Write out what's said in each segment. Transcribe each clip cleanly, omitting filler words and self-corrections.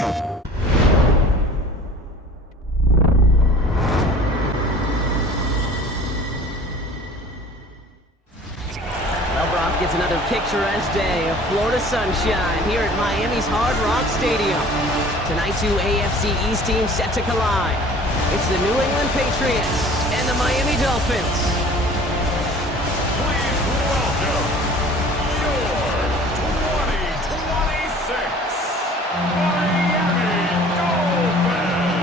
Gets another picturesque day of Florida sunshine here at Miami's Hard Rock Stadium. Tonight, two AFC East teams set to collide. It's the New England Patriots and the Miami Dolphins. Please welcome your 2026 Miami Dolphins.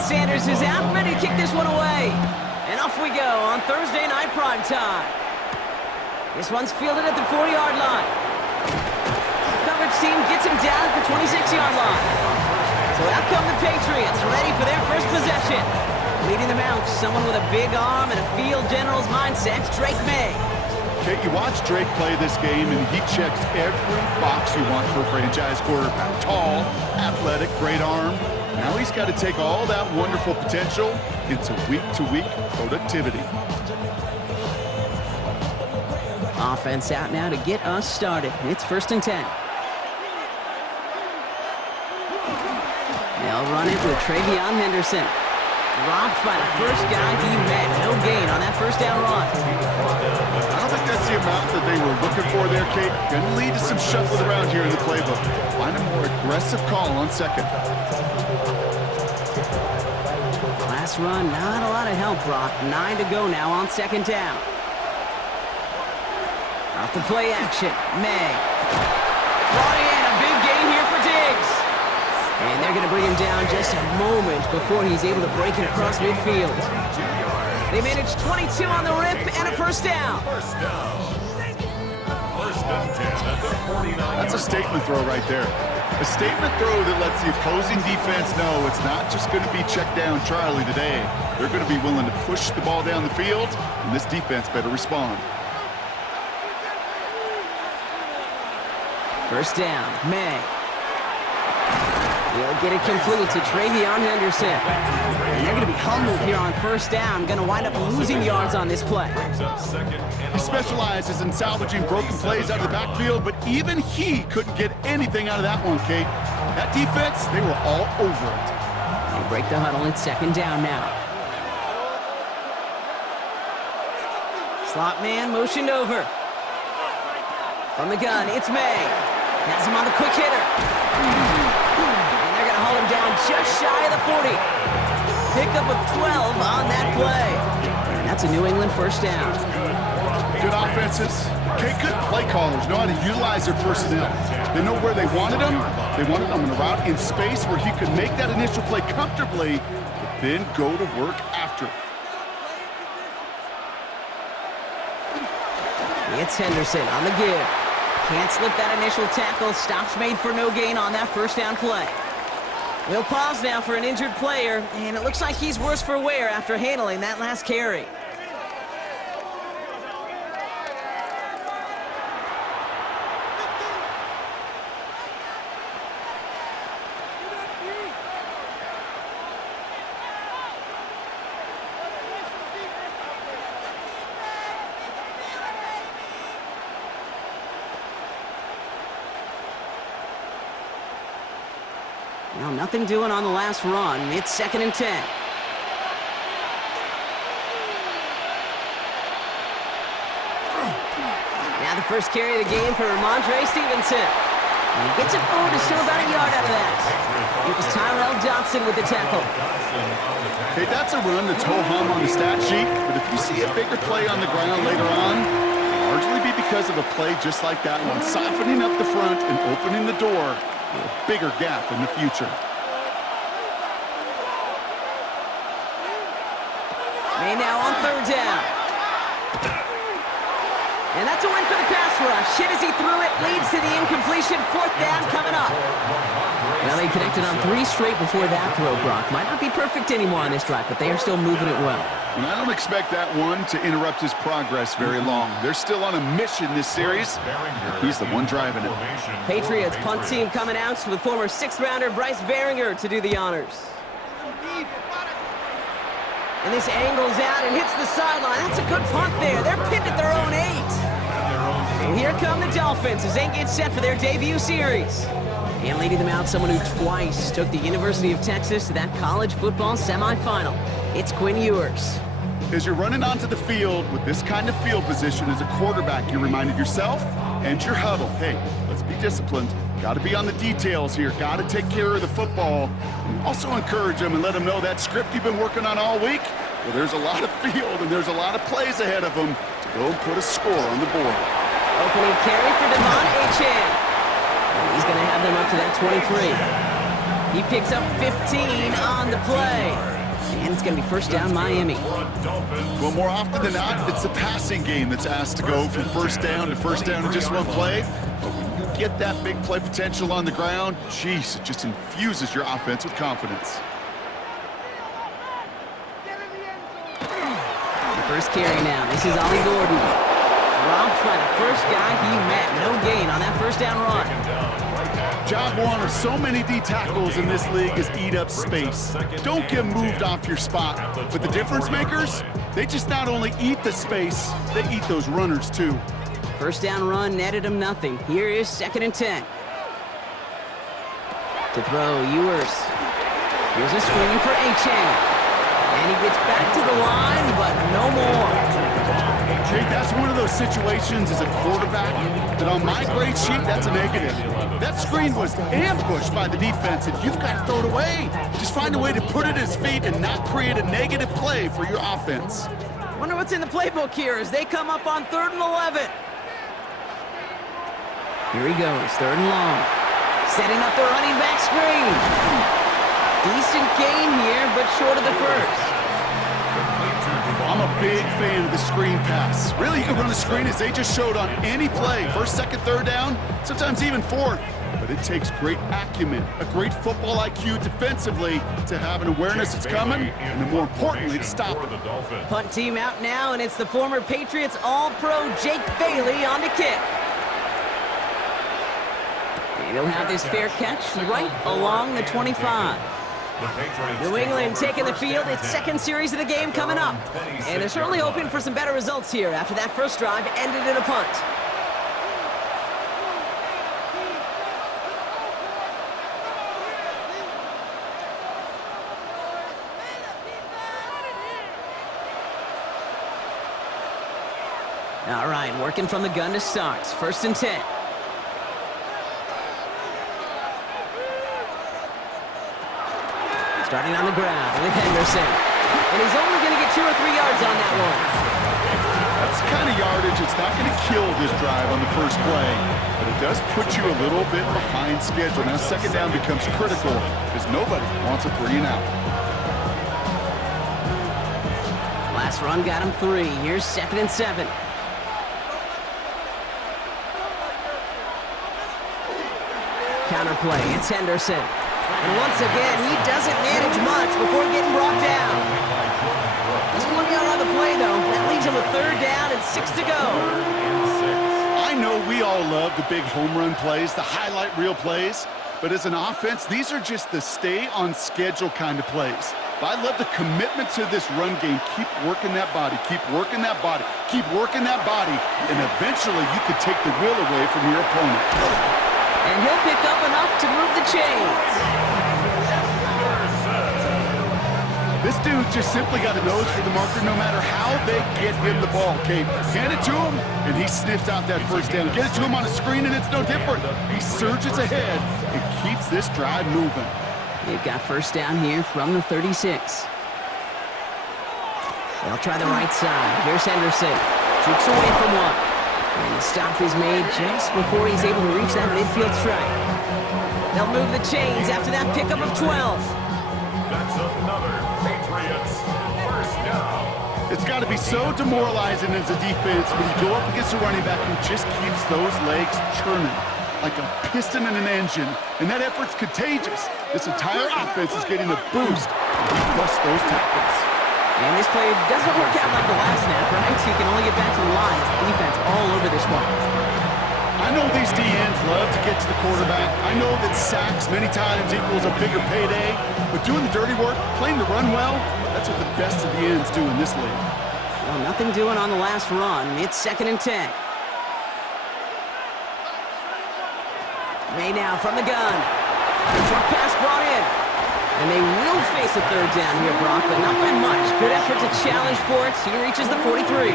Sanders is out, ready to kick this one away. And off we go on Thursday night primetime. This one's fielded at the 4-yard line. Coverage team gets him down at the 26-yard line. So out come the Patriots, ready for their first possession. Leading them out, someone with a big arm and a field general's mindset, Drake May. Okay, you watch Drake play this game, and he checks every box you want for a franchise quarterback. Tall, athletic, great arm. Now he's got to take all that wonderful potential into week-to-week productivity. Offense out now to get us started. It's 1st and 10. They'll run it with Travion Henderson. Dropped by the first guy he met. No gain on that first down run. I don't think that's the amount that they were looking for there, Kate. Going to lead to some shuffling around here in the playbook. Find a more aggressive call on second. Last run, not a lot of help, Brock. 9 to go now on 2nd down. Off the play action, May. Brought in, a big gain here for Diggs. And they're going to bring him down just a moment before he's able to break it across midfield. They managed 22 on the rip and a first down. First and 10. That's a statement throw right there. A statement throw that lets the opposing defense know it's not just going to be check down Charlie today. They're going to be willing to push the ball down the field, and this defense better respond. First down, May. He'll get it complete to Travion Henderson. And they're going to be humbled here on first down. Going to wind up losing yards on this play. He specializes in salvaging broken plays out of the backfield, but even he couldn't get anything out of that one, Kate. That defense, they were all over it. They break the huddle. It's 2nd down now. Slot man motioned over. From the gun, it's May. Has him on the quick hitter. And they're going to hold him down just shy of the 40. Pickup of 12 on that play. And that's a New England first down. Good offenses. Okay, good play callers know how to utilize their personnel. They know where they wanted them. They wanted them in a route in space where he could make that initial play comfortably, but then go to work after. It's Henderson on the give. Can't slip that initial tackle. Stops made for no gain on that first down play. We'll pause now for an injured player, and it looks like he's worse for wear after handling that last carry. Now, nothing doing on the last run. It's 2nd and 10. Now the first carry of the game for Ramondre Stevenson. And he gets it forward to still about a yard out of that. It was Tyrell Johnson with the tackle. Okay, that's a run that's ho-hum on the stat sheet, but if you see a bigger play on the ground later on, it'll largely be because of a play just like that one, softening up the front and opening the door for a bigger gap in the future. May now on 3rd down. And that's a win for the pass rush. Hit as he threw it, leads to the incompletion. 4th down coming up. Well, they connected on 3 straight before that throw, Brock. Might not be perfect anymore on this drive, but they are still moving it well. And I don't expect that one to interrupt his progress very long. They're still on a mission this series. He's the one driving it. Patriots punt team coming out with former 6th-rounder Bryce Behringer to do the honors. And this angles out and hits the sideline. That's a good punt there. They're pinned at their own 8. So here come the Dolphins as they get set for their debut series. And leading them out, someone who twice took the University of Texas to that college football semifinal. It's Quinn Ewers. As you're running onto the field with this kind of field position as a quarterback, you're reminded yourself and your huddle, hey, let's be disciplined. Got to be on the details here. Got to take care of the football. And also encourage them and let them know that script you've been working on all week, well, there's a lot of field and there's a lot of plays ahead of them to go and put a score on the board. Opening carry for Devon Achane. He's going to have them up to that 23. He picks up 15 on the play. And it's going to be first down Miami. Well, more often than not, it's the passing game that's asked to go from first down to first down in just one play. But when you get that big play potential on the ground, geez, it just infuses your offense with confidence. The first carry now. This is Ollie Gordon. Dropped by the first guy he met. No gain on that first down run. Job one of so many D tackles in this league is eat up space. Don't get moved off your spot. But the difference makers, they just not only eat the space, they eat those runners too. First down run netted him nothing. Here is 2nd and 10. To throw, Ewers. Here's a screen for Achane. And he gets back to the line, but no more. Jake, that's one of those situations as a quarterback that on my grade sheet, that's a negative. That screen was ambushed by the defense, and you've got to throw it away. Just find a way to put it at his feet and not create a negative play for your offense. Wonder what's in the playbook here as they come up on 3rd and 11. Here he goes, 3rd and long. Setting up the running back screen. Decent gain here, but short of the first. I'm a big fan of the screen pass. Really, you can run a screen as they just showed on any play. 1st, 2nd, 3rd down, sometimes even 4th. But it takes great acumen, a great football IQ defensively to have an awareness it's coming, and then more importantly, to stop it. Punt team out now, and it's the former Patriots All-Pro Jake Bailey on the kick. And he'll have this fair catch right along the 25. New England taking the field. Its 2nd series of the game coming up. And they're certainly hoping for some better results here after that first drive ended in a punt. All right, working from the gun to start. 1st and 10. Starting on the ground with Henderson. And he's only going to get 2 or 3 yards on that one. That's the kind of yardage it's not going to kill this drive on the first play, but it does put you a little bit behind schedule. Now 2nd down becomes critical because nobody wants a 3 and out. Last run got him 3. Here's 2nd and 7. Counter play. It's Henderson. And once again, he doesn't manage much before getting brought down. Just 1 yard on the play, though. That leaves him with 3rd down and 6 to go. I know we all love the big home run plays, the highlight reel plays, but as an offense, these are just the stay on schedule kind of plays. But I love the commitment to this run game. Keep working that body, keep working that body, keep working that body, and eventually you could take the will away from your opponent. And he'll pick up enough to move the chains. This dude just simply got a nose for the marker no matter how they get him the ball. Okay, hand it to him, and he sniffs out that first down. Get it to him on a screen, and it's no different. He surges ahead and keeps this drive moving. They've got first down here from the 36. They'll try the right side. Here's Henderson. Shoots away from one. And the stop is made just before he's able to reach that midfield strike. They'll move the chains after that pickup of 12. That's another Patriots first down. It's got to be so demoralizing as a defense when you go up against a running back who just keeps those legs churning. like a piston in an engine, and that effort's contagious. This entire offense is getting a boost. Bust those tackles. And this play doesn't work out like the last snap, right? So you can only get back to the line. Defense all over this one. I know these DNs love to get to the quarterback. I know that sacks many times equals a bigger payday, but doing the dirty work, playing the run well, that's what the best of the ends do in this league. Well, nothing doing on the last run. It's 2nd and 10. May now from the gun. Short pass brought in. And they will face a 3rd down here, Brock, but not by much. Good effort to challenge for it. He reaches the 43.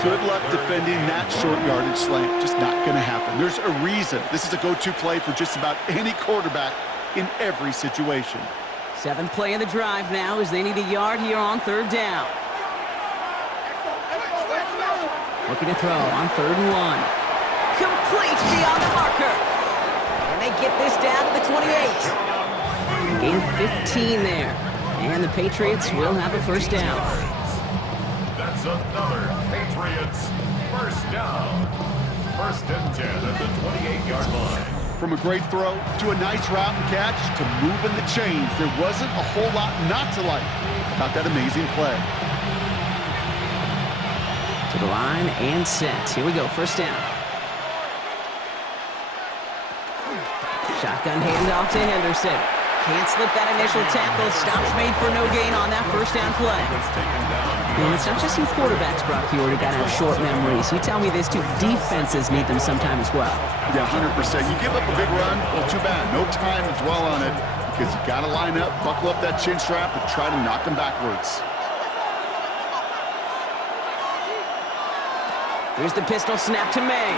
Good luck defending that short yardage slant. Just not going to happen. There's a reason this is a go-to play for just about any quarterback in every situation. 7th play of the drive now as they need a yard here on 3rd down. Looking to throw on 3rd and 1. Complete beyond the marker. And they get this down to the 28. Gain 15 there. And the Patriots will have a 1st down. That's another Patriots 1st down. 1st and 10 at the 28-yard line. From a great throw to a nice route and catch to moving the chains, there wasn't a whole lot not to like about that amazing play. To the line and set. Here we go, 1st down. Shotgun handoff to Henderson. Can't slip that initial tackle. Stops made for no gain on that 1st down play. And it's not just you quarterbacks, Brock. You already got to have short memories. You tell me this too. Defenses need them sometime as well. Yeah, 100%. You give up a big run, well, too bad. No time to dwell on it because you got to line up, buckle up that chin strap, and try to knock them backwards. Here's the pistol snap to May.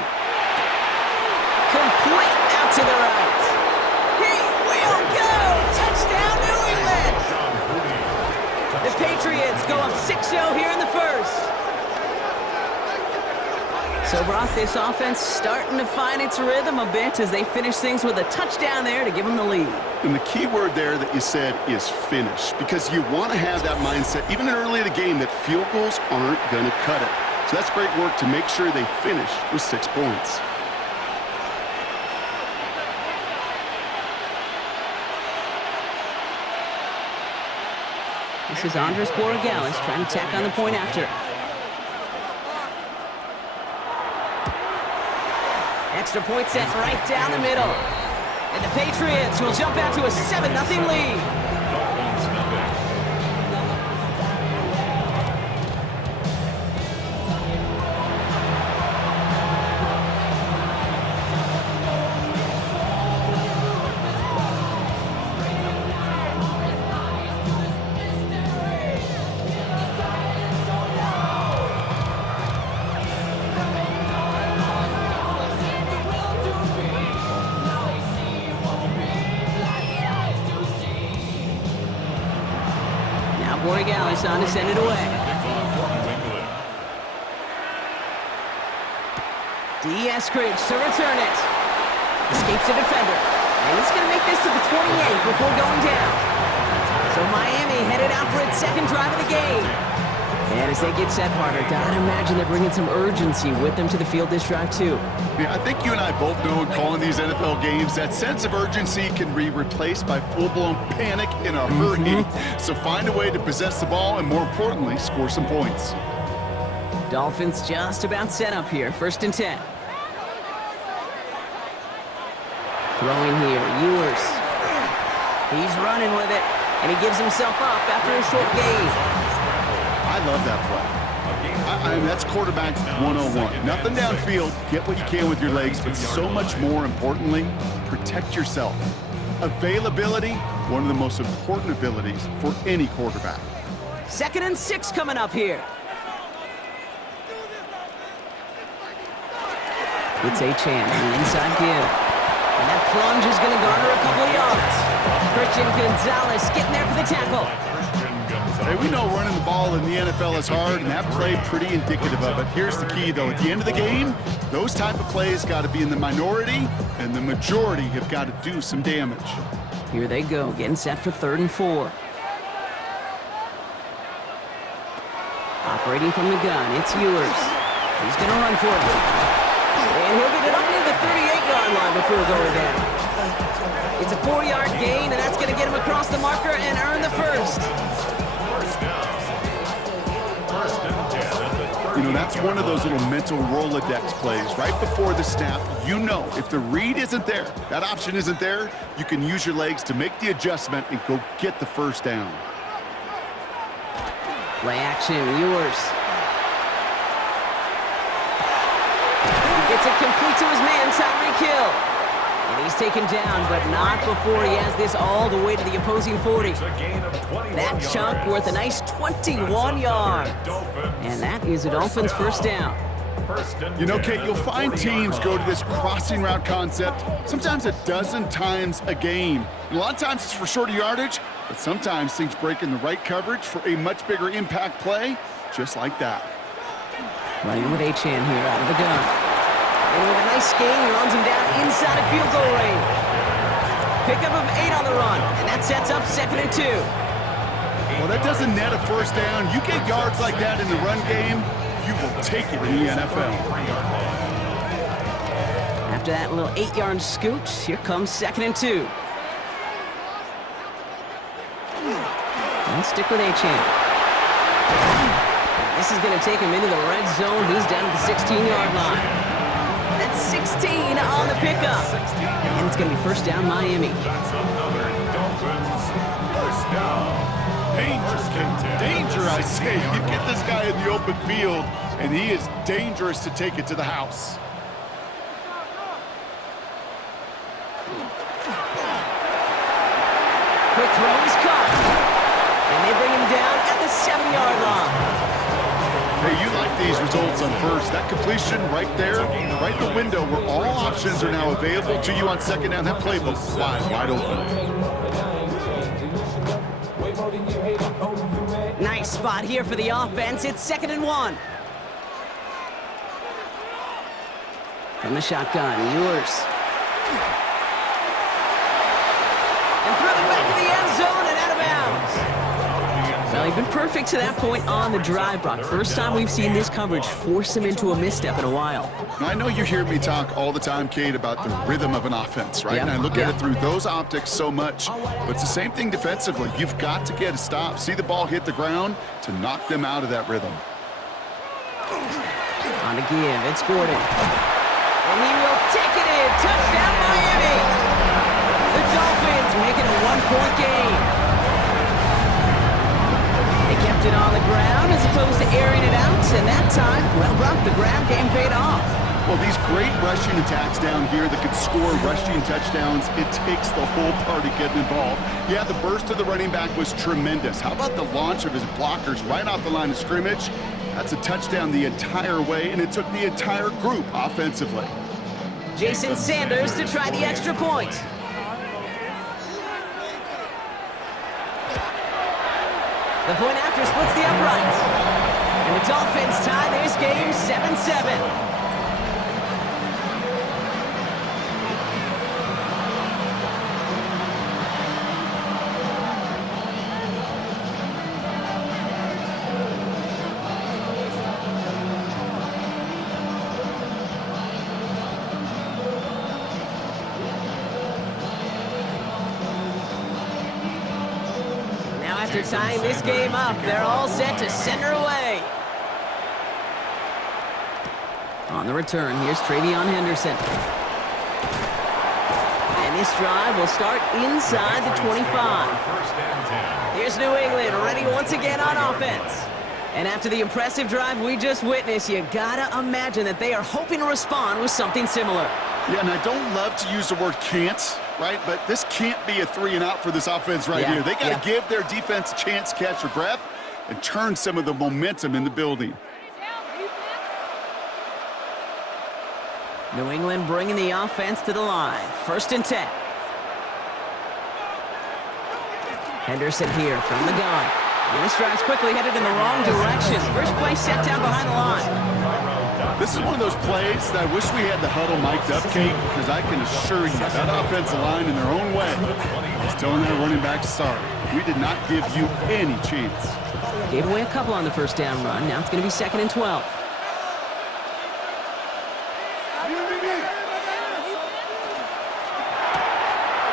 Complete out to the right. He will go! Touchdown, New England! The Patriots go up 6-0 here in the 1st. So, Brock, this offense starting to find its rhythm a bit as they finish things with a touchdown there to give them the lead. And the key word there that you said is finish, because you want to have that mindset, even early in the game, that field goals aren't going to cut it. So that's great work to make sure they finish with 6 points. This is Andres Borregales trying to tack on the point after. Extra point set right down the middle. And the Patriots will jump out to a 7-0 lead. Borregales on to send it away. Eskridge to return it. Escapes the defender. And he's going to make this to the 28 before going down. So Miami headed out for its 2nd drive of the game. And as they get set, partner, gotta imagine they're bringing some urgency with them to the field this drive, too. Yeah, I think you and I both know in calling these NFL games, that sense of urgency can be replaced by full-blown panic in a hurry. So find a way to possess the ball and, more importantly, score some points. Dolphins just about set up here. 1st and 10. Throwing here, Ewers. He's running with it, and he gives himself up after a short gain. I love that play. I mean, that's quarterback 101. Nothing downfield, get what you can with your legs, but so much more importantly, protect yourself. Availability, one of the most important abilities for any quarterback. 2nd and 6 coming up here. It's Achane, the inside give. And that plunge is going to garner a couple of yards. Christian Gonzalez getting there for the tackle. Hey, we know running the ball in the NFL is hard, and that play pretty indicative of it. Here's the key, though. At the end of the game, those type of plays got to be in the minority, and the majority have got to do some damage. Here they go, getting set for 3rd and 4. Operating from the gun, it's Ewers. He's going to run for it. And he'll get it up near the 38-yard 2-yard line before going down. It's a 4-yard gain, and that's going to get him across the marker and earn the first. First down. First and 10 at the 30. You know, that's one of those little mental Rolodex plays. Right before the snap, you know if the read isn't there, that option isn't there, you can use your legs to make the adjustment and go get the first down. Play action, Ewers. He gets it complete to his man, Tyreek Hill. And he's taken down, but not before he has this all the way to the opposing 40. That chunk worth a nice 21 yards. And that is a Dolphins first down. You know, Kate, you'll find teams go to this crossing route concept sometimes a dozen times a game. And a lot of times it's for shorter yardage, but sometimes things break in the right coverage for a much bigger impact play, just like that. Running with Achane here out of the gun. And with a nice gain, he runs him down inside of field goal range. Pickup of 8 on the run, and that sets up 2nd and 2. Well, that doesn't net a first down. You get yards like that in the run game, you will take it in the NFL. After that little 8-yard scoot, here comes 2nd and 2. And stick with Achane. This is going to take him into the red zone. He's down at the 16-yard line. That's 16 on the pickup. And it's going to be first down, Miami. That's another Dolphins first down. Danger, I say. You get this guy in the open field, and he is dangerous to take it to the house. Quick throw is caught. And they bring him down at the 7-yard line. Hey, you like these results on first. That completion right there, right in the window where all options are now available to you on second down. That playbook wide open. Nice spot here for the offense. It's 2nd and 1. From the shotgun, Ewers. And through the back of the end zone and out of bounds. Well, he's been perfect to that point on the drive, Brock. First time we've seen this coverage force him into a misstep in a while. Now, I know you hear me talk all the time, Kate, about the rhythm of an offense, right? Yeah, And I look at it through those optics so much. But it's the same thing defensively. You've got to get a stop, see the ball hit the ground to knock them out of that rhythm. On to give, it's Gordon. And he will take it in. Touchdown, Miami! The Dolphins make it a 1-point game. Kept it on the ground as opposed to airing it out, and that time, well, Brock, the ground game paid off. Well, these great rushing attacks down here that could score rushing touchdowns, it takes the whole party getting involved. Yeah, the burst of the running back was tremendous. How about the launch of his blockers right off the line of scrimmage? That's a touchdown the entire way, and it took the entire group offensively. Jason Sanders to try the extra point. The point after splits the upright. And the Dolphins tie this game 7-7. After tying this game up, they're all set to send her away. On the return, here's Travion Henderson. And this drive will start inside the 25. Here's New England ready once again on offense. And after the impressive drive we just witnessed, you gotta imagine that they are hoping to respond with something similar. Yeah, and I don't love to use the word can't, right? But this can't be a 3-and-out for this offense right here. They got to give their defense a chance to catch their breath and turn some of the momentum in the building. New England bringing the offense to the line. 1st and 10. Henderson here from the gun. And this drive's quickly headed in the wrong direction. First play set down behind the line. This is one of those plays that I wish we had the huddle mic'd up, Kate, because I can assure you that offensive line in their own way is telling that running back, sorry, we did not give you any chance. Gave away a couple on the first down run. Now it's going to be 2nd and 12.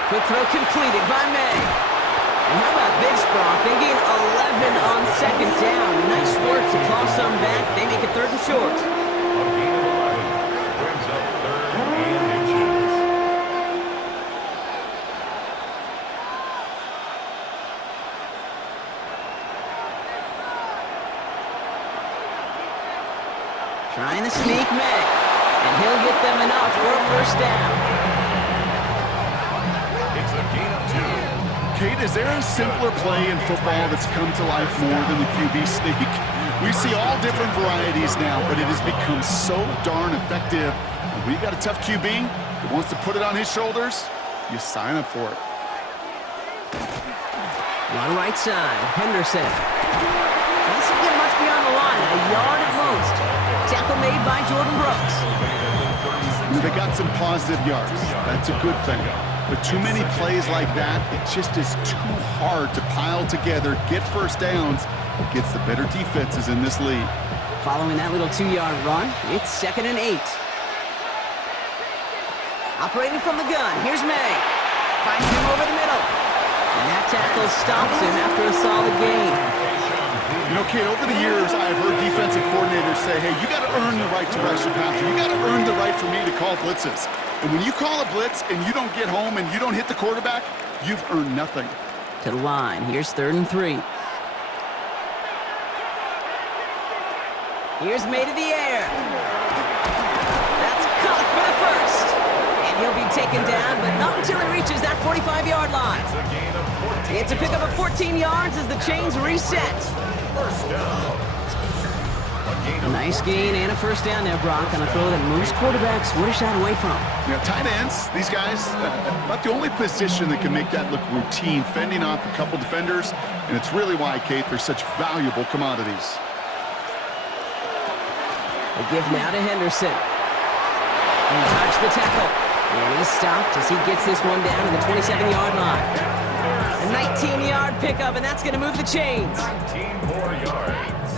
Quick throw completed by May. And how about this, Brock? They gain 11 on second down. Nice work to claw some back. They make it 3rd and short. A gain of 11 brings up 3rd and inches. Trying to sneak May. And he'll get them enough for a 1st down. It's a gain of 2. Kate, is there a simpler play in football that's come to life more than the QB sneak? We see all different varieties now, but it has become so darn effective. And when you got a tough QB that wants to put it on his shoulders, you sign up for it. One right side, Henderson. Doesn't get much beyond the line, a yard at most. Tackle made by Jordan Brooks. They got some positive yards. That's a good thing. But too many plays like that, it just is too hard to pile together, get 1st downs against the better defenses in this league. Following that little 2-yard run, it's 2nd and 8. Operating from the gun, here's May. Finds him over the middle. And that tackle stops him after a solid gain. You know, Kate, over the years, I've heard defensive coordinators say, hey, you got to earn the right to rush your passer. You got to earn the right for me to call blitzes. And when you call a blitz and you don't get home and you don't hit the quarterback, you've earned nothing. To the line, here's 3rd and 3. Here's May to the air. That's caught for the 1st. And he'll be taken down, but not until he reaches that 45-yard line. It's a pickup of 14 yards as the chains reset. 1st down. A nice gain and a 1st down there, Brock, on a throw that most quarterbacks would have shied away from. Yeah, tight ends, these guys, about the only position that can make that look routine, fending off a couple defenders, and it's really why, Kate, they're such valuable commodities. They give now to Henderson. He touched the tackle, and he's stopped as he gets this one down to the 27-yard line. A 19-yard pickup, and that's going to move the chains. 19 more yards.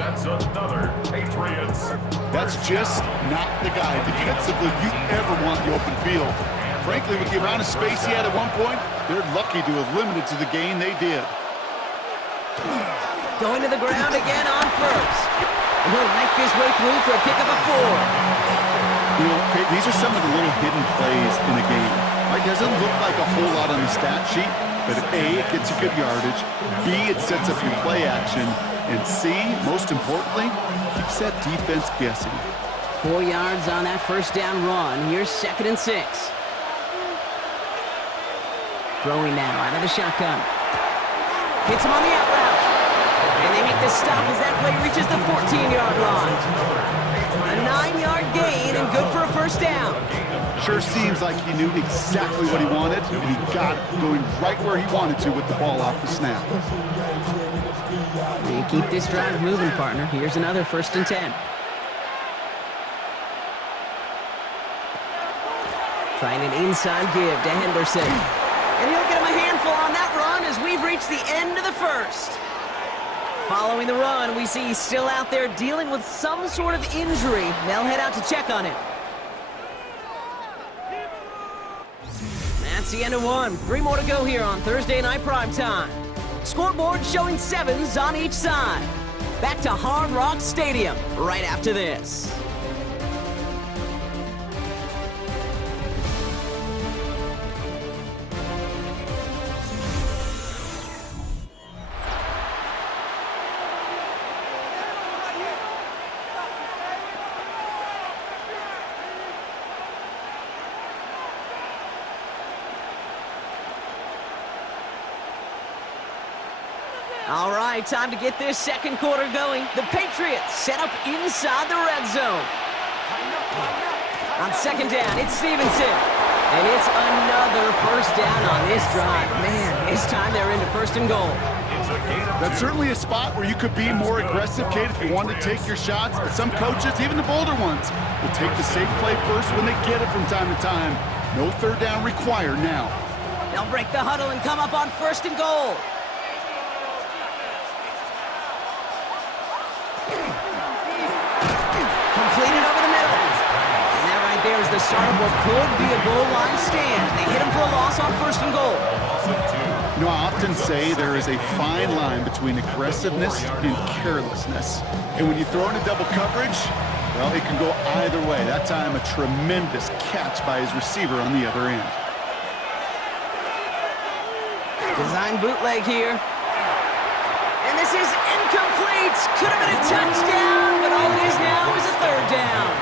That's another Patriots. That's just not the guy defensively you ever want the open field. Frankly, with the amount of space he had at one point, they're lucky to have limited to the gain they did. Going to the ground again on 1st. And he'll knife his way through for a pickup of 4. You know, Kate, these are some of the little hidden plays in a game. It doesn't look like a whole lot on the stat sheet, but A, it gets you good yardage, B, it sets up your play action, and C, most importantly, keeps that defense guessing. 4 yards on that 1st down run. Here's 2nd and 6. Throwing now out of the shotgun. Hits him on the out route. And they make the stop as that play reaches the 14-yard line. A 9-yard gain and good for a 1st down. Sure seems like he knew exactly what he wanted, and he got it going right where he wanted to with the ball off the snap. You keep this drive moving, partner. Here's another 1st and 10. Trying an inside give to Henderson. And he'll get him a handful on that run as we've reached the end of the 1st. Following the run, we see he's still out there dealing with some sort of injury. They'll head out to check on him. That's the end of 1. 3 more to go here on Thursday Night Primetime. Scoreboard showing 7s on each side. Back to Hard Rock Stadium right after this. All right, time to get this 2nd quarter going. The Patriots set up inside the red zone. On 2nd down, it's Stevenson. And it's another 1st down on this drive. Man, this time they're into 1st and goal. That's certainly a spot where you could be more aggressive, Kate, if you wanted to take your shots. But some coaches, even the bolder ones, will take the safe play first when they get it from time to time. No 3rd down required now. They'll break the huddle and come up on 1st and goal. Completed over the middle. And that right there is the the start of what could be a goal line stand. They hit him for a loss on 1st and goal. You know, I often say there is a fine line between aggressiveness and carelessness. And when you throw in a double coverage, well, it can go either way. That time, a tremendous catch by his receiver on the other end. Design bootleg here. And this is incomplete. Could have been a touchdown, but all it is now is a 3rd down.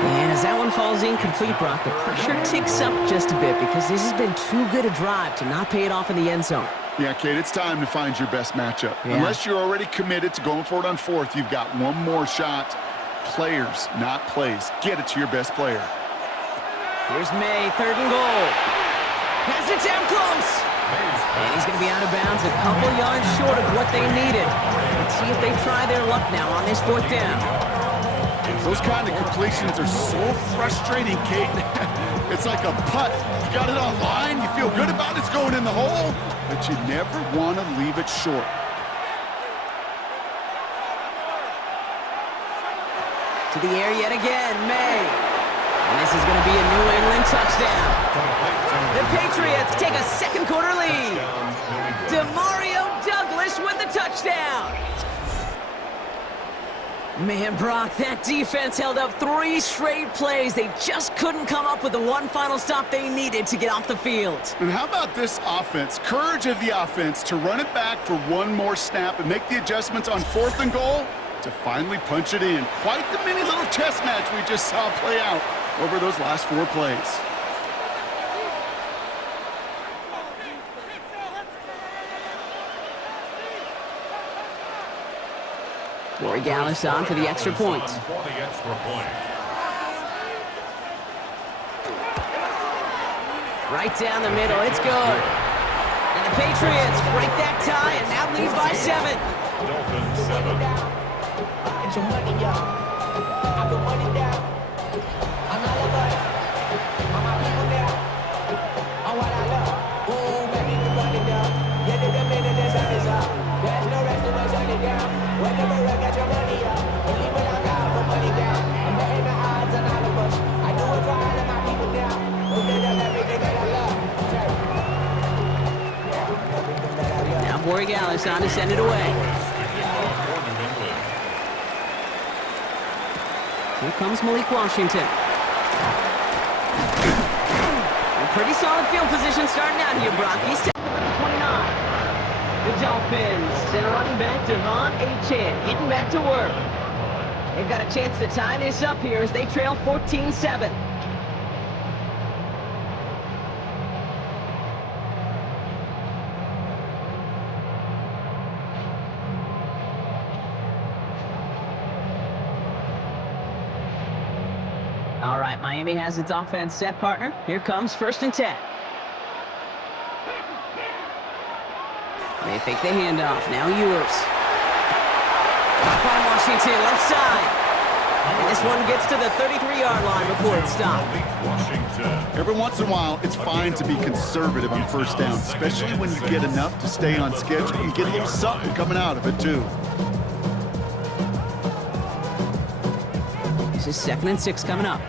And as that one falls incomplete, Brock, the pressure ticks up just a bit because this has been too good a drive to not pay it off in the end zone. Yeah, Kate, it's time to find your best matchup. Yeah. Unless you're already committed to going for it on 4th, you've got one more shot. Players, not plays. Get it to your best player. Here's May, 3rd and goal. Pass it down close. And he's going to be out of bounds a couple yards short of what they needed. Let's see if they try their luck now on this 4th down. Those kind of completions are so frustrating, Kate. It's like a putt. You got it on line, you feel good about it's going in the hole, but you never want to leave it short. To the air yet again, May. And this is going to be a New England touchdown. The Patriots take a 2nd quarter lead. Demario Douglas with the touchdown. Man, Brock, that defense held up 3 straight plays. They just couldn't come up with the one final stop they needed to get off the field. And how about this offense? Courage of the offense to run it back for one more snap and make the adjustments on 4th and goal to finally punch it in. Quite the mini little chess match we just saw play out over those last 4 plays. Corey Gallis on for the extra point. Right down the middle, it's good. And the Patriots break that tie and now lead by 7. Dolphins 7. Get your money down. I put money down. I'm all about it. I'm my people now. I'm what I love. Ooh, baby, we run it down. Get to the minute the sun is up. There's no rest to shut it down. Whenever I get your money up. And leave it on God, put money down. I'm betting the odds on all of us. I do it for all of my people now. Who did everything that I love. Now Corey Gallis on to send it away. Here comes Malik Washington. A pretty solid field position starting out here, Brock. He's taking number 29. The Dolphins send running back Devon Achane getting back to work. They've got a chance to tie this up here as they trail 14-7. All right, Miami has its offense set, partner. Here comes 1st and 10. They fake the handoff. Now Ewers. Caught by Washington, left side. And this one gets to the 33-yard line before it's stopped. Every once in a while, it's fine to be conservative on 1st down, especially when you get enough to stay on schedule and get a little something coming out of it, too. This is 2nd and 6 coming up.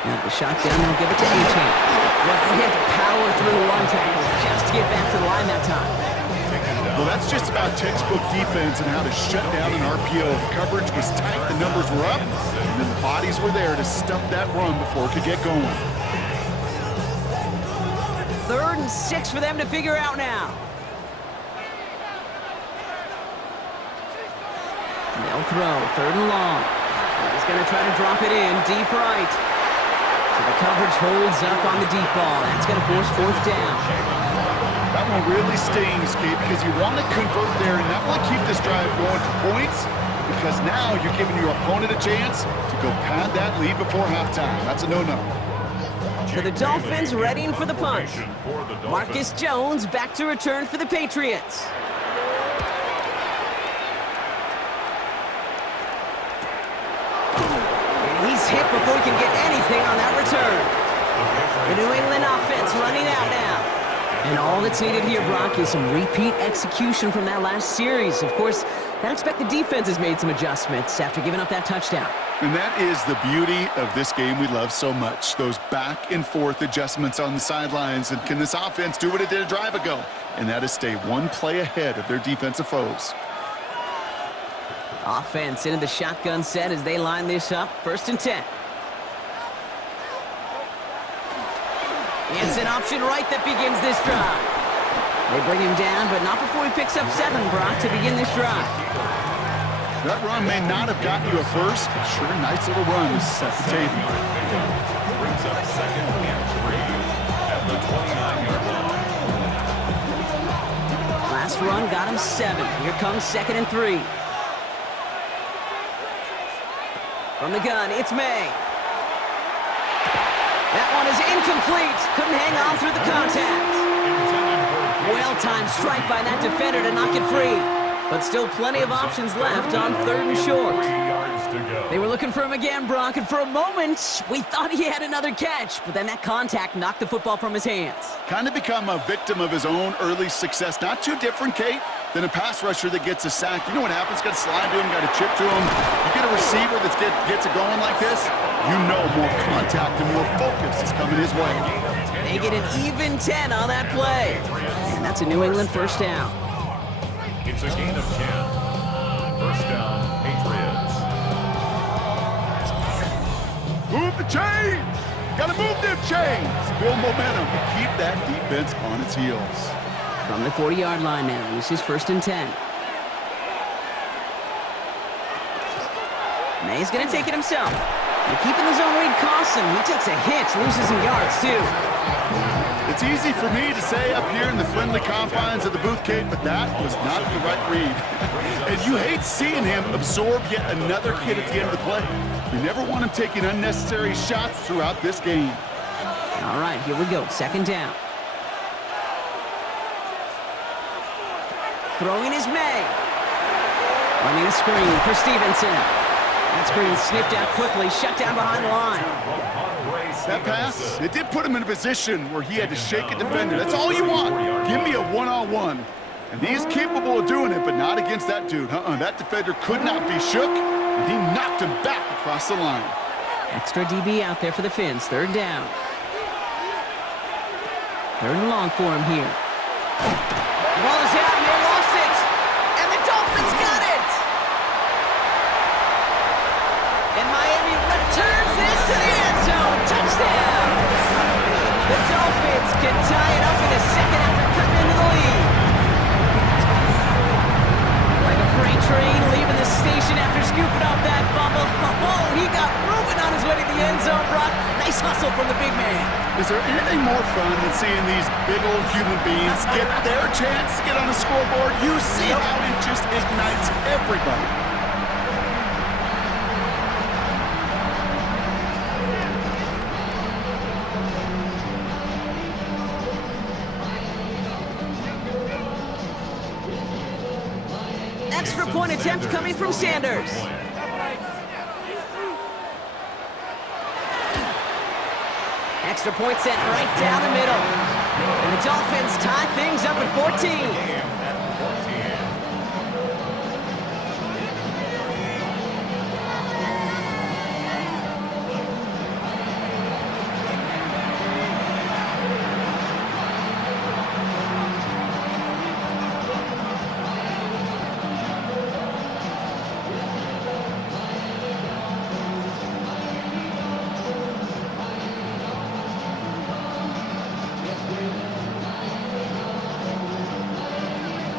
And the shotgun, they'll give it to Achane. Well, he had to power through one tackle just to get back to the line that time. Well, that's just about textbook defense and how to shut down an RPO. The coverage was tight, the numbers were up, and then the bodies were there to stuff that run before it could get going. 3rd and 6 for them to figure out now. They'll throw, 3rd and long. He's going to try to drop it in, deep right. So the coverage holds up on the deep ball. That's going to force 4th down. That one really stings, Kate, because you want to convert there and not want to keep this drive going for points, because now you're giving your opponent a chance to go pad that lead before halftime. That's a no-no. For the Dolphins, readying for the punch. Marcus Jones back to return for the Patriots. He's hit before he can get anything on that return. The New England offense running out now. And all that's needed here, Brock, is some repeat execution from that last series. Of course, that expected defense has made some adjustments after giving up that touchdown. And that is the beauty of this game we love so much, those back-and-forth adjustments on the sidelines. And can this offense do what it did a drive ago? And that is stay one play ahead of their defensive foes. Offense into the shotgun set as they line this up. 1st and 10. It's an option right that begins this drive. They bring him down, but not before he picks up 7, Brock, to begin this drive. That run may not have gotten you a first, but sure, nice little run to set the table. Brings up 2nd and 3 at the 29-yard line. Last run got him 7. Here comes 2nd and 3. From the gun, it's May. That one is incomplete. Couldn't hang on through the contact. Well-timed strike by that defender to knock it free. But still plenty of options left on 3rd and short. 3 yards to go. They were looking for him again, Brock, and for a moment, we thought he had another catch. But then that contact knocked the football from his hands. Kind of become a victim of his own early success. Not too different, Kate, than a pass rusher that gets a sack. You know what happens? Got to slide to him, got to chip to him. You get a receiver that gets it going like this, you know more contact and more focus is coming his way. They get an even 10 on that play. And that's a New England 1st down. It's a gain of 10. 1st down, Patriots. Move the chains! Gotta move them chains! Build momentum and keep that defense on its heels. From the 40-yard line now, this is 1st and 10. May's going to take it himself. And keeping the zone read costs him. He takes a hit, loses some yards, too. It's easy for me to say up here in the friendly confines of the booth, Kate, but that was not the right read. And you hate seeing him absorb yet another hit at the end of the play. You never want him taking unnecessary shots throughout this game. All right, here we go. 2nd down. Throwing is May. Running a screen for Stevenson. That screen sniffed out quickly, shut down behind the line. That pass, it did put him in a position where he had to shake a defender. That's all you want. Give me a one-on-one. And he is capable of doing it, but not against that dude. That defender could not be shook, and he knocked him back across the line. Extra DB out there for the Fins. 3rd down. 3rd and long for him here. The ball is out, and they lost it. And the Dolphins got it. And Miami returns this to the end zone. Touchdown. The Dolphins can tie it up in a second after cutting into the lead. Like a freight train leaving the station after scooping up that fumble. Oh, he got moving on his way to the end zone, Brock. Nice hustle from the big man. Is there anything more fun than seeing these big old human beings get their chance to get on a scoreboard? You see how it just ignites everybody. Extra point attempt coming from Sanders. Extra point sent right down the middle. And the Dolphins tie things up at 14.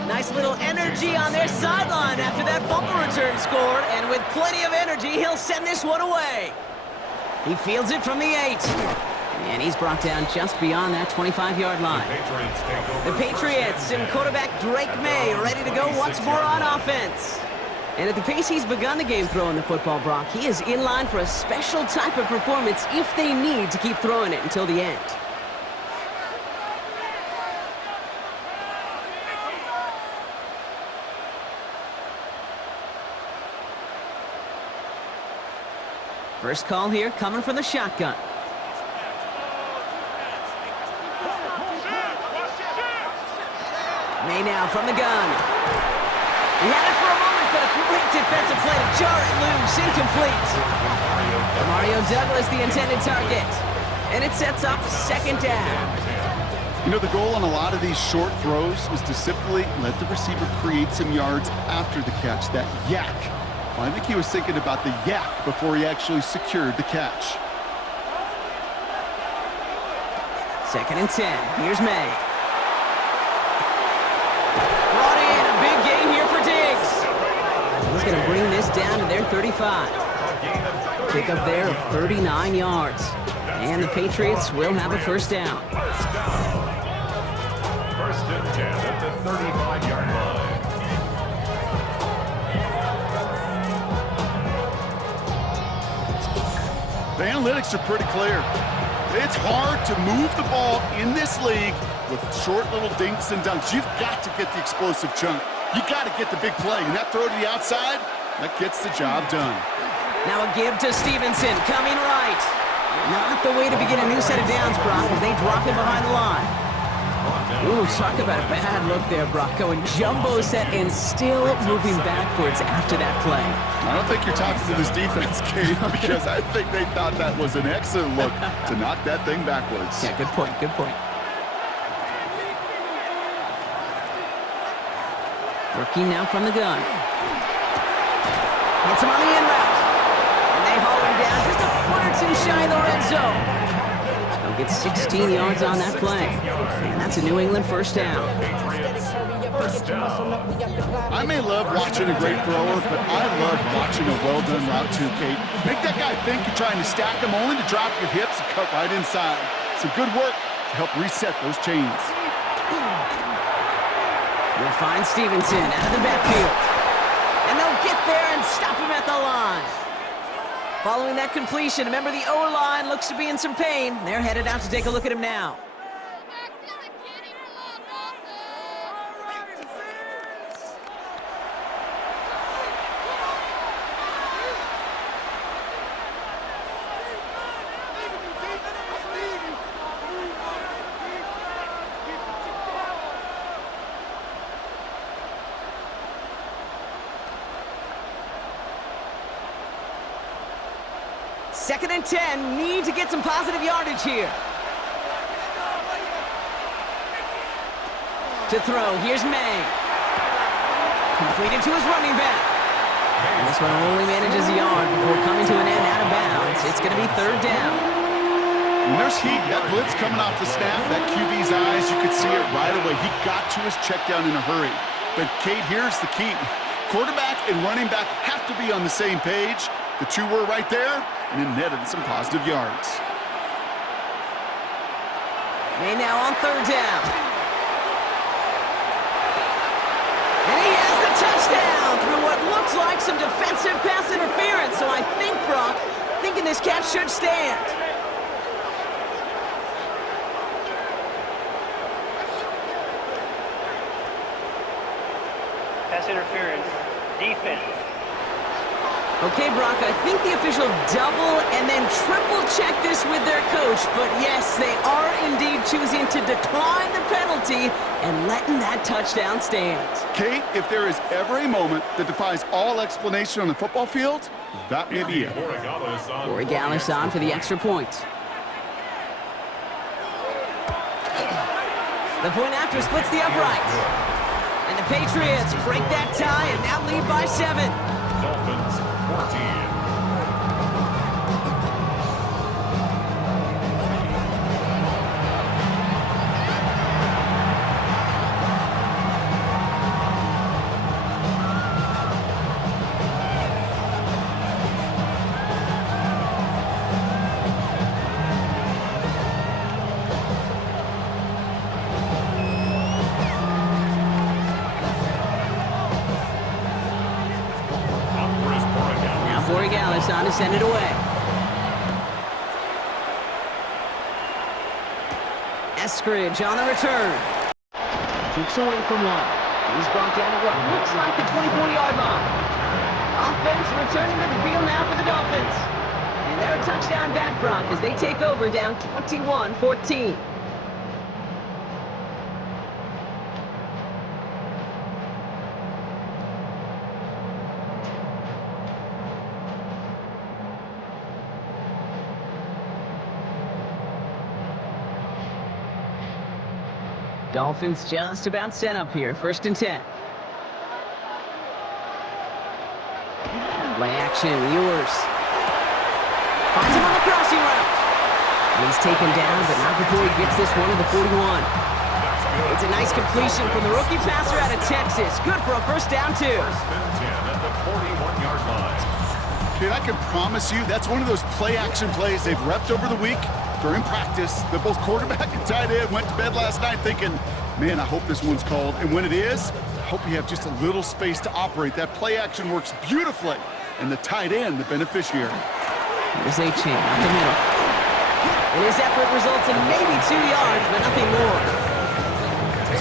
Nice little energy on their sideline after that fumble return scored, and with plenty of energy, he'll send this one away. He fields it from the 8, and he's brought down just beyond that 25-yard line. The Patriots and quarterback Drake May ready to go once more on offense. And at the pace he's begun the game throwing the football, Brock, he is in line for a special type of performance if they need to keep throwing it until the end. First call here coming from the shotgun. May now from the gun. He had it for a moment, but a great defensive play to jar it loose. Incomplete. Mario Douglas, the intended target. And it sets up second down. You know, the goal on a lot of these short throws is to simply let the receiver create some yards after the catch, that yak. Well, I think he was thinking about the yak before he actually secured the catch. 2nd and 10. Here's May. Brought in a big gain here for Diggs. He's going to bring this down to their 35. Pick up there of 39 yards. And the Patriots will have a first down. First and 10 at the 35-yard line. The analytics are pretty clear. It's hard to move the ball in this league with short little dinks and dunks. You've got to get the explosive chunk. You got to get the big play. And that throw to the outside, that gets the job done. Now a give to Stevenson, coming right. Not the way to begin a new set of downs, Brock, as they drop him behind the line. Ooh, talk about a bad look there, Brock. Going jumbo set and still moving backwards after that play. I don't think you're talking to this defense, Kate, because I think they thought that was an excellent look to knock that thing backwards. Yeah, good point, good point. Working now from the gun. Hits him on the in route. And they haul him down just a foot or two shy of the red zone. They'll get 16 yards on that play. And that's a New England first down. I may love watching a great thrower, but I love watching a well-done route too, Kate. Make that guy think you're trying to stack him only to drop your hips and cut right inside. Some good work to help reset those chains. They'll find Stevenson out of the backfield. And they'll get there and stop him at the line. Following that completion, remember the O-line looks to be in some pain. They're headed out to take a look at him now. Second and 10, need to get some positive yardage here. To throw, here's May. Completed to his running back. And this one only manages a yard before coming to an end out of bounds. It's going to be third down. And there's heat. That blitz coming off the snap, that QB's eyes, you could see it right away. He got to his check down in a hurry. But, Kate, here's the key. Quarterback and running back have to be on the same page. The two were right there, and it netted some positive yards. May now on third down. And he has the touchdown through what looks like some defensive pass interference. So I think, Brock, thinking this catch should stand. Pass interference. Defense. Okay, Brock, I think the official double and then triple check this with their coach. But yes, they are indeed choosing to decline the penalty and letting that touchdown stand. Kate, if there is ever a moment that defies all explanation on the football field, that may be it. Corey Gallis on for the extra point. The point after splits the uprights. And the Patriots break that tie and now lead by 7. Dolphins 14. Corey Gallis on to send it away. Eskridge on the return. Keeps away from one. He's brought down at what looks like the 24-yard line. Offense returning to the field now for the Dolphins. And they're a touchdown back, Brock, as they take over down 21-14. Dolphins just about set up here. 1st and 10. Play action, yours. Finds him on the crossing route. And he's taken down, but not before he gets this one to the 41. It's a nice completion from the rookie passer out of Texas. Good for a 1st down, too. 1st and 10 at the 41-yard line. Kid, I can promise you that's one of those play-action plays they've repped over the week during practice. That both quarterback and tight end went to bed last night thinking, man, I hope this one's called. And when it is, I hope you have just a little space to operate. That play-action works beautifully, and the tight end, the beneficiary. Here's A-Chain up the middle. And his effort results in maybe 2 yards, but nothing more.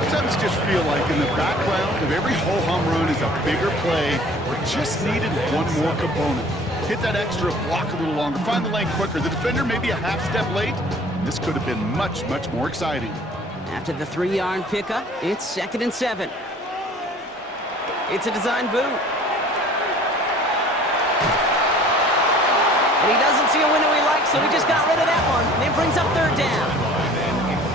Sometimes you just feel like in the background of every ho-hum run is a bigger play or just needed one more component. Hit that extra block a little longer, find the lane quicker. The defender maybe a half step late. This could have been much, much more exciting. After the 3-yard pickup, it's 2nd and 7. It's a design boot. And he doesn't see a window he likes, so he just got rid of that one. And it brings up 3rd down.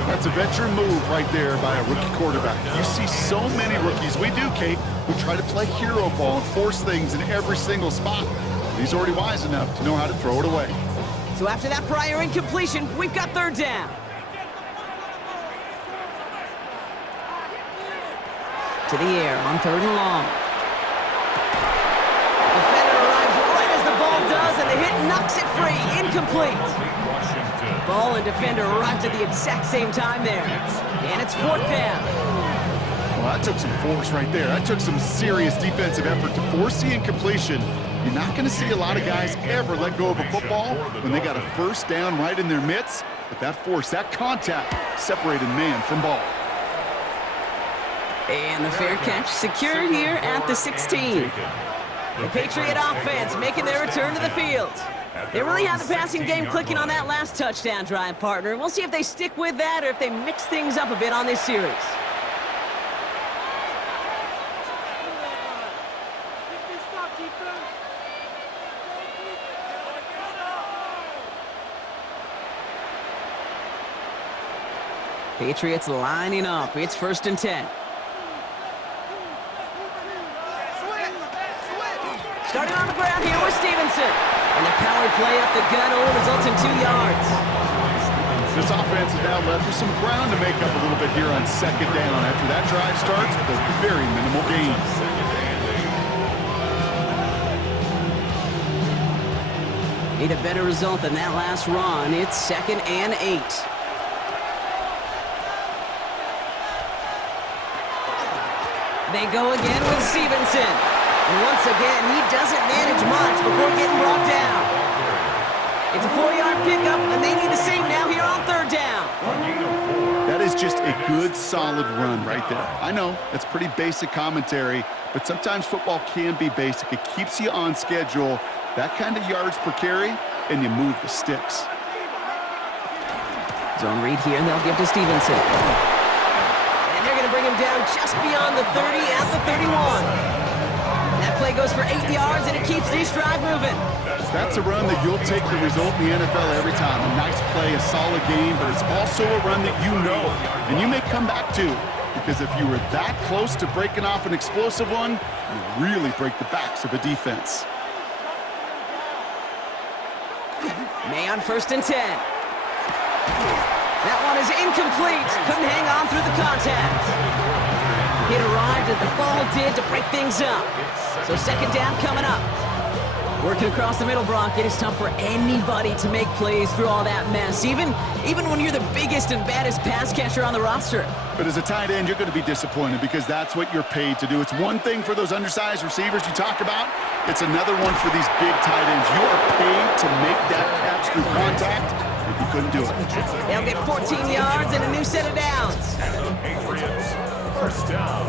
That's a veteran move right there by a rookie quarterback. You see so many rookies, we do, Kate, who try to play hero ball and force things in every single spot. He's already wise enough to know how to throw it away. So after that prior incompletion, we've got 3rd down. To the air on 3rd and long. Defender arrives right as the ball does, and the hit knocks it free. Incomplete. Ball and defender arrived at the exact same time there. And it's 4th down. Well, that took some force right there. That took some serious defensive effort to force the incompletion. You're not going to see a lot of guys ever let go of a football when they got a 1st down right in their midst. But that force, that contact, separated man from ball. And the fair catch secured here at the 16. The Patriot offense making their return to the field. They really have the passing game clicking on that last touchdown drive, partner. We'll see if they stick with that or if they mix things up a bit on this series. Patriots lining up. It's 1st and 10. Starting on the ground here with Stevenson. And the power play up the gut only results in 2 yards. This offense is now left with some ground to make up a little bit here on 2nd down after that drive starts with a very minimal gain. Need a better result than that last run. It's 2nd and 8. They go again with Stevenson. And once again, he doesn't manage much before getting brought down. It's a 4-yard pickup, and they need the same now here on 3rd down. That is just a good, solid run right there. I know, that's pretty basic commentary, but sometimes football can be basic. It keeps you on schedule, that kind of yards per carry, and you move the sticks. Zone read here, and they'll give to Stevenson. And they're going to bring him down just beyond the 30 at the 31. That play goes for 8 yards, and it keeps this drive moving. That's a run that you'll take the result in the NFL every time. A nice play, a solid game, but it's also a run that you know, and you may come back to, because if you were that close to breaking off an explosive one, you really break the backs of a defense. May on 1st and 10. That one is incomplete. Couldn't hang on through the contact. It arrived as the ball did to break things up. So 2nd down coming up. Working across the middle, Brock, it is tough for anybody to make plays through all that mess, even when you're the biggest and baddest pass catcher on the roster. But as a tight end, you're going to be disappointed because that's what you're paid to do. It's one thing for those undersized receivers you talk about. It's another one for these big tight ends. You are paid to make that catch through contact, and you couldn't do it. They'll get 14 yards and a new set of downs. Patriots, 1st down.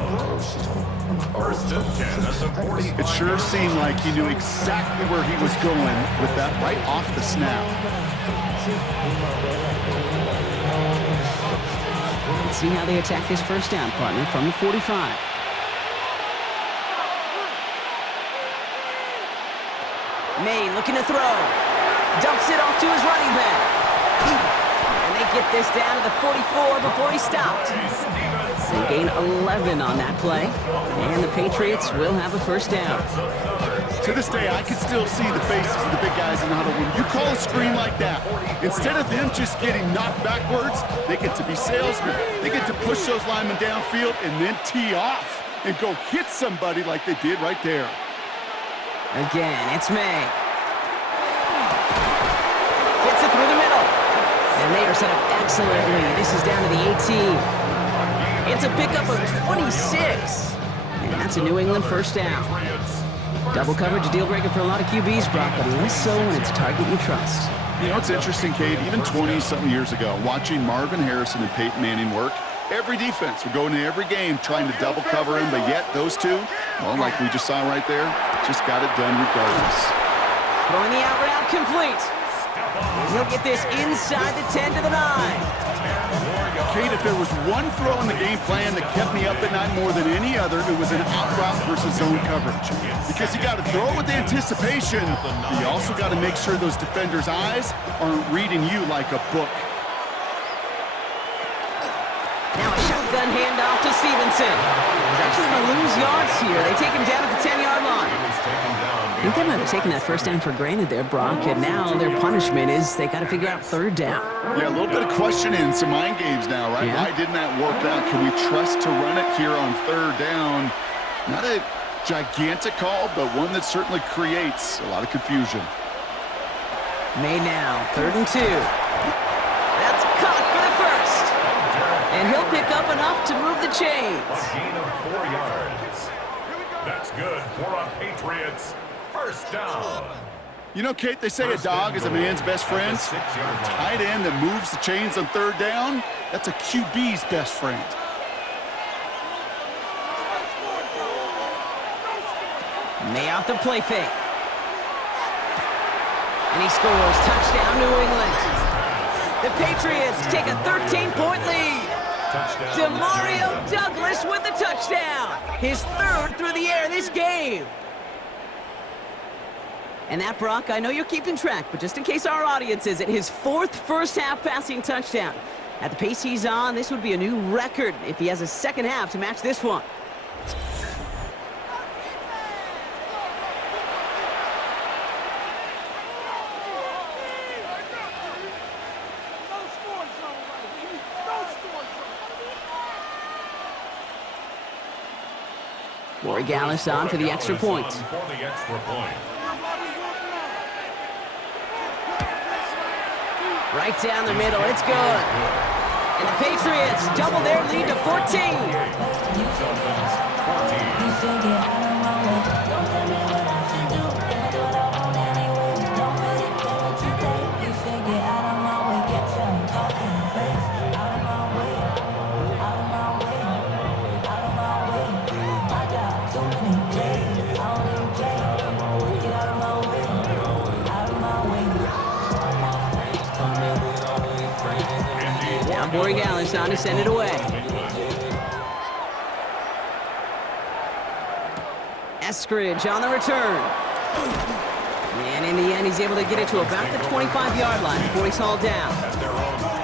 1st and 10 at the 45. It sure seemed like he knew exactly where he was going with that right off the snap. Let's see how they attack this 1st down, partner, from the 45. May looking to throw. Dumps it off to his running back. And they get this down to the 44 before he stopped. They gain 11 on that play, and the Patriots will have a first down. To this day, I can still see the faces of the big guys in the huddle. When you call a screen like that, instead of them just getting knocked backwards, they get to be salesmen. They get to push those linemen downfield and then tee off and go hit somebody like they did right there. Again, it's May. Fits it through the middle. And they are set up excellently. This is down to the 18. It's a pickup of 26. And that's a New England first down. Double coverage, a deal breaker for a lot of QBs, Brock, but less so when it's a target you trust. You know, it's interesting, Kate, even 20-something years ago, watching Marvin Harrison and Peyton Manning work, every defense would go into every game trying to double cover him, but yet those two, well, like we just saw right there, just got it done regardless. Throwing the out route complete. And he'll get this inside the 10 to the 9. Kate, if there was one throw in the game plan that kept me up at night more than any other, it was an out route versus zone coverage. Because you got to throw with anticipation, but you also got to make sure those defenders' eyes aren't reading you like a book. Now a shotgun handoff to Stevenson. He's actually going to lose yards here. They take him down at the 10-yard line. I think they might have taken that first down for granted there, Brock, and now their punishment is they got to figure out third down. Yeah, a little bit of questioning, some mind games now, right? Yeah. Why didn't that work out? Can we trust to run it here on third down? Not a gigantic call, but one that certainly creates a lot of confusion. May now, 3rd and 2. That's caught for the first. And he'll pick up enough to move the chains. A gain of 4 yards. That's good for a Patriots first down. You know, Kate, they say a dog is a man's best friend. A tight end that moves the chains on third down, that's a QB's best friend. May off the play fake. And he scores. Touchdown, New England. The Patriots take a 13-point lead. Demario Douglas with the touchdown. His 3rd through the air this game. And that, Brock, I know you're keeping track, but just in case our audience isn't, his 4th first-half passing touchdown. At the pace he's on, this would be a new record if he has a second half to match this one. Borregales on for the extra point. Right down the middle, it's good. And the Patriots double their lead to 14. Now Borregales on to send it away. Eskridge on the return. And in the end, he's able to get it to about the 25-yard line before he's hauled down.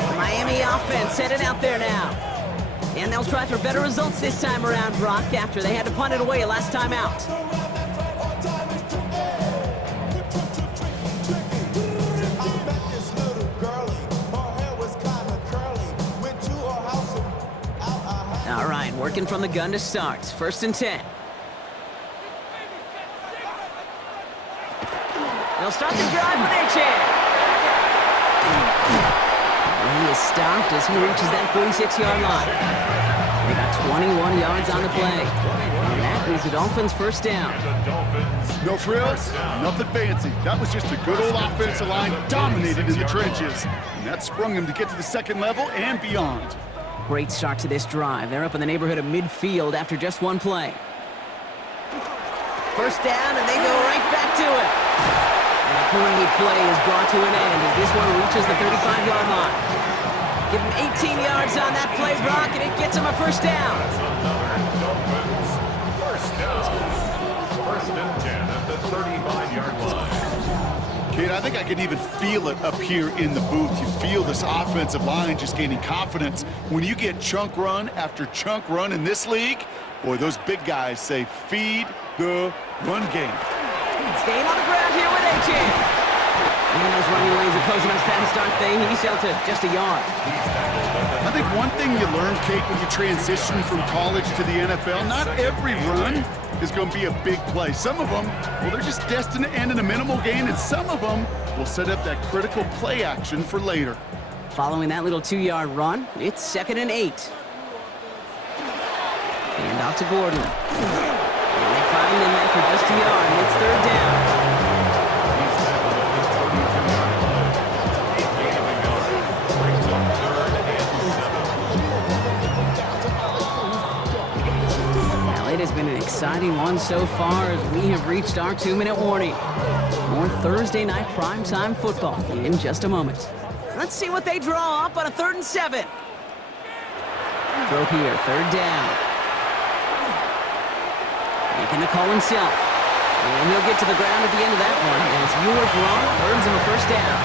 The Miami offense set it out there now. And they'll try for better results this time around, Brock, after they had to punt it away last time out. All right, working from the gun to start. 1st and 10. They'll start the drive with their chance. And he is stopped as he reaches that 46-yard line. They got 21 yards on the play. And that is the Dolphins' first down. No frills, nothing fancy. That was just a good old offensive line dominated in the trenches. And that sprung them to get to the second level and beyond. Great start to this drive. They're up in the neighborhood of midfield after just one play. First down, and they go right back to it. And a great play is brought to an end as this one reaches the 35-yard line. Give him 18 yards on that play, Brock, and it gets him a first down. First down. 1st and 10 at the 35-yard line. Kate, I think I can even feel it up here in the booth. You feel this offensive line just gaining confidence. When you get chunk run after chunk run in this league, boy, those big guys say feed the run game. Staying on the ground here with A-Chan. Man, those running lanes are closing up fast, aren't they? He's held to just a yard. I think one thing you learn, Kate, when you transition from college to the NFL, not every run is going to be a big play. Some of them, well, they're just destined to end in a minimal gain, and some of them will set up that critical play action for later. Following that little 2-yard run, it's 2nd and 8. And off to Gordon. And they find him after just a yard, and it's 3rd down. It has been an exciting one so far as we have reached our 2-minute warning. More Thursday night primetime football in just a moment. Let's see what they draw up on a 3rd and 7. Throw here, 3rd down. Making the call himself. And he'll get to the ground at the end of that one as Ewers run earns him a 1st down.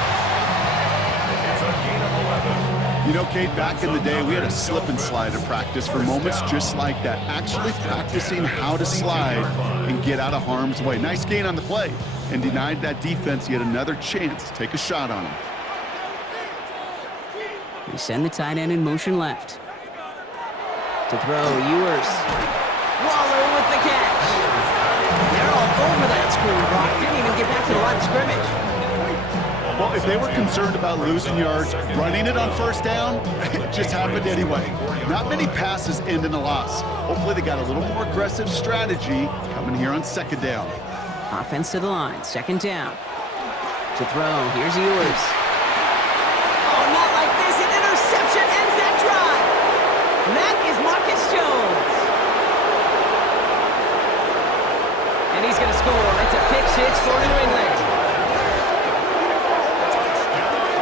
You know, Kate, back in the day, we had a slip and slide in practice for moments just like that. Actually practicing how to slide and get out of harm's way. Nice gain on the play and denied that defense yet another chance to take a shot on him. We send the tight end in motion left. To throw, Ewers. Waller with the catch. They're all over that screen, Brock. Didn't even get back to the line of scrimmage. Well, if they were concerned about losing yards, running it on 1st down, it just happened anyway. Not many passes end in a loss. Hopefully they got a little more aggressive strategy coming here on 2nd down. Offense to the line, 2nd down. To throw, here's Ewers. Oh, not like this. An interception ends that drive. That is Marcus Jones. And he's going to score. It's a pick 6 for New England.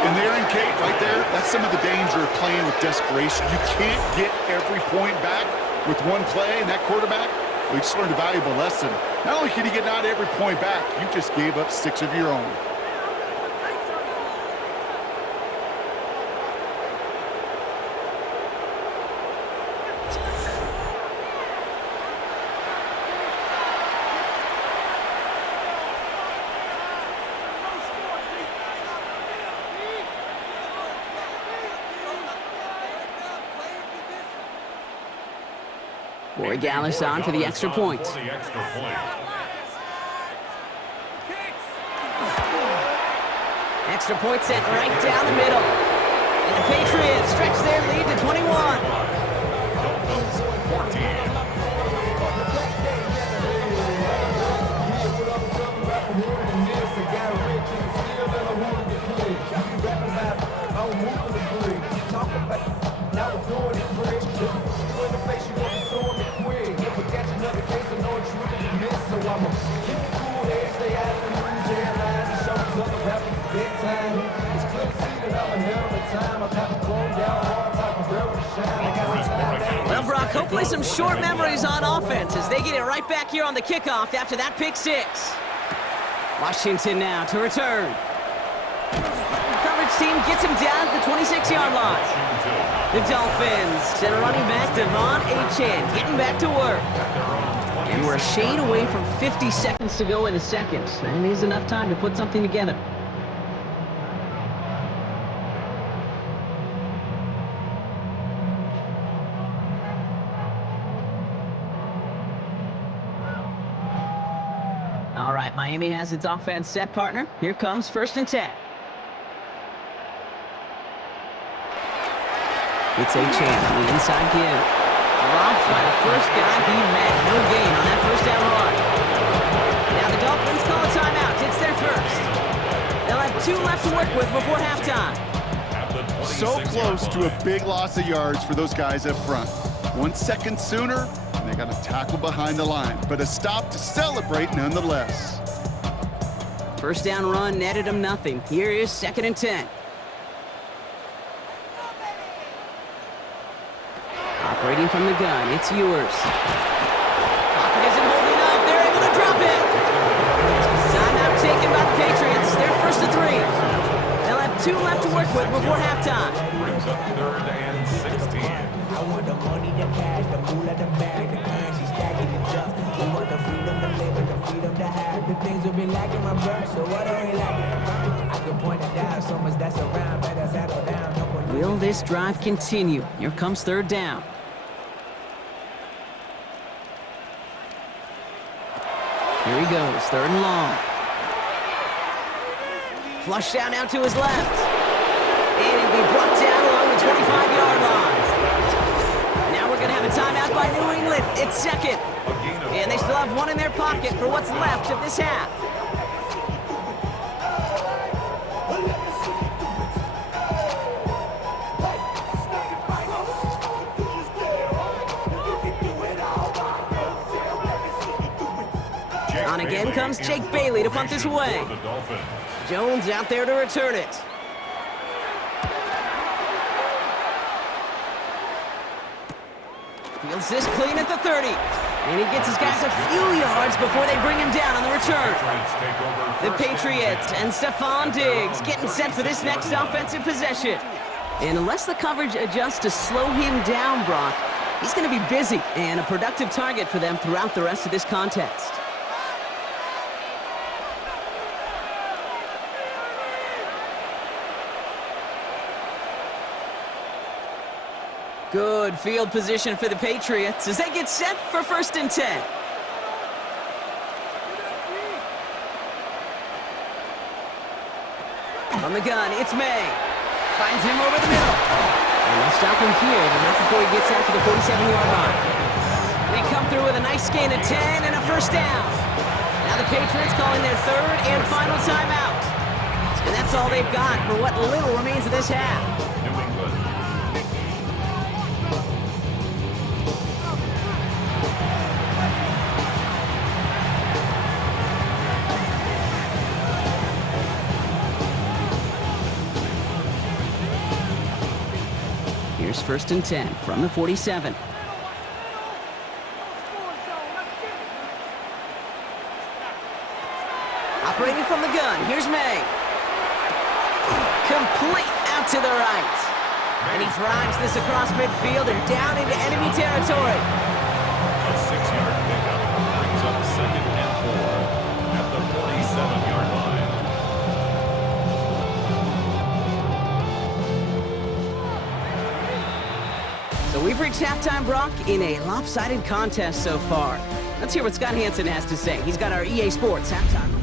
And there in Kate, right there, that's some of the danger of playing with desperation. You can't get every point back with one play, and that quarterback, well, you just learned a valuable lesson. Not only can you get not every point back, you just gave up 6 of your own. Boy Gallis on for the extra point. Extra point set right down the middle. And the Patriots stretch their lead to 21. Dolphins 14. Well, Brock, hopefully some short memories on offense as they get it right back here on the kickoff after that pick 6. Washington now to return. The coverage team gets him down at the 26-yard line. The Dolphins send a running back, Devon A-Chan, getting back to work. And we're a shade away from 50 seconds to go in the second. And it is enough time to put something together. All right, Miami has its offense set, partner. Here comes 1st and 10. It's A-Chan on the inside give. Dropped by the first guy he met. No gain on that 1st down run. Now the Dolphins call a timeout. It's their 1st. They'll have 2 left to work with before halftime. So close to a big loss of yards for those guys up front. 1 second sooner, and they got a tackle behind the line. But a stop to celebrate nonetheless. 1st down run netted them nothing. Here is 2nd and 10. Operating from the gun, it's Ewers. Pocket isn't holding up. They're able to drop it. Timeout taken by the Patriots. Their 1st 2 left to work with before halftime. Brings up 3rd and 16. I want the money, the cash, the moolah, the bag, the currency stacking the junk. We want the freedom to live and the freedom to have. The things we've been lacking, my brother, so what are we lacking? I can point it out, so much that's around, better settle down. No point. Will this drive continue? Here comes 3rd down. Here he goes, 3rd and long. Flush down out to his left. And he'll be brought down along the 25-yard line. Now we're going to have a timeout by New England. It's 2nd. And they still have 1 in their pocket for what's left of this half. On again comes Jake Bailey to punt this away. Jones out there to return it. Fields this clean at the 30. And he gets his guys a few yards before they bring him down on the return. The Patriots and Stephon Diggs getting set for this next offensive possession. And unless the coverage adjusts to slow him down, Brock, he's going to be busy and a productive target for them throughout the rest of this contest. Good field position for the Patriots as they get set for 1st and 10. On the gun, it's May. Finds him over the middle. And they'll stop him here, but not before he gets out to the 47-yard line. They come through with a nice gain of 10 and a 1st down. Now the Patriots calling their 3rd and final timeout. And that's all they've got for what little remains of this half. New England. Here's 1st and 10 from the 47. Operating from the gun, here's May. Complete out to the right. And he drives this across midfield and down into enemy territory. A 6-yard pickup brings up 2nd and 4 at the 47-yard line. So we've reached halftime, Brock, in a lopsided contest so far. Let's hear what Scott Hansen has to say. He's got our EA Sports halftime.